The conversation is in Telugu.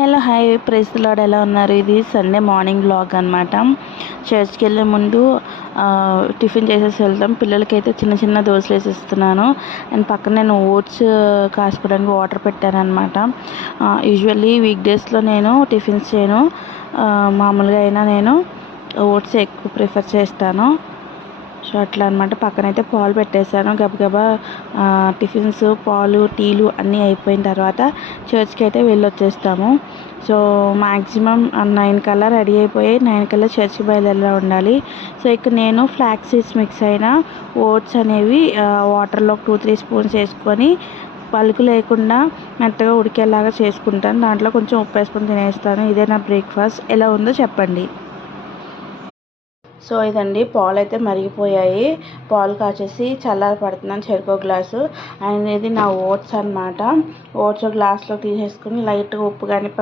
Hello hi praise the Lord. ఎలా ఉన్నారు? ఇది సండే మార్నింగ్ వ్లాగ్ అనమాట. చర్చ్కి వెళ్ళే ముందు టిఫిన్ చేసేసి వెళ్తాం. పిల్లలకైతే చిన్న చిన్న దోశలు వేసిస్తున్నాను. అండ్ పక్కన నేను ఓట్స్ కాసుకోవడానికి వాటర్ పెట్టానమాట. యూజువల్లీ వీక్ డేస్లో నేను టిఫిన్స్ చేయను. మామూలుగా అయినా నేను ఓట్స్ ఎక్కువ ప్రిఫర్ చేస్తాను. సో అట్లా అనమాట. పక్కనైతే పాలు పెట్టేశాను. గబగబా టిఫిన్స్, పాలు, టీలు అన్నీ అయిపోయిన తర్వాత చర్చ్కి అయితే వెళ్ళొచ్చేస్తాము. సో మ్యాక్సిమం 9 కల్లా రెడీ అయిపోయి 9 కల్లా చర్చ్కి బయలుదేరి ఉండాలి. సో ఇక్కడ నేను ఫ్లాక్స్ సీడ్స్ మిక్స్ అయిన ఓట్స్ అనేవి వాటర్లో 2-3 స్పూన్స్ వేసుకొని పలుకు లేకుండా మెత్తగా ఉడికేలాగా చేసుకుంటాను. దాంట్లో కొంచెం ఉప్పు వేసుకొని తినేస్తాను. ఇదే నా బ్రేక్ఫాస్ట్. ఎలా ఉందో చెప్పండి. సో ఇదండి, పాలు అయితే మరిగిపోయాయి. పాలు కాచేసి చల్లారి పడుతున్నాను. చెరుకు గ్లాసు అండ్ ఇది నా ఓట్స్ అనమాట. ఓట్స్ గ్లాస్లో తీసేసుకుని లైట్గా ఉప్పు కానీ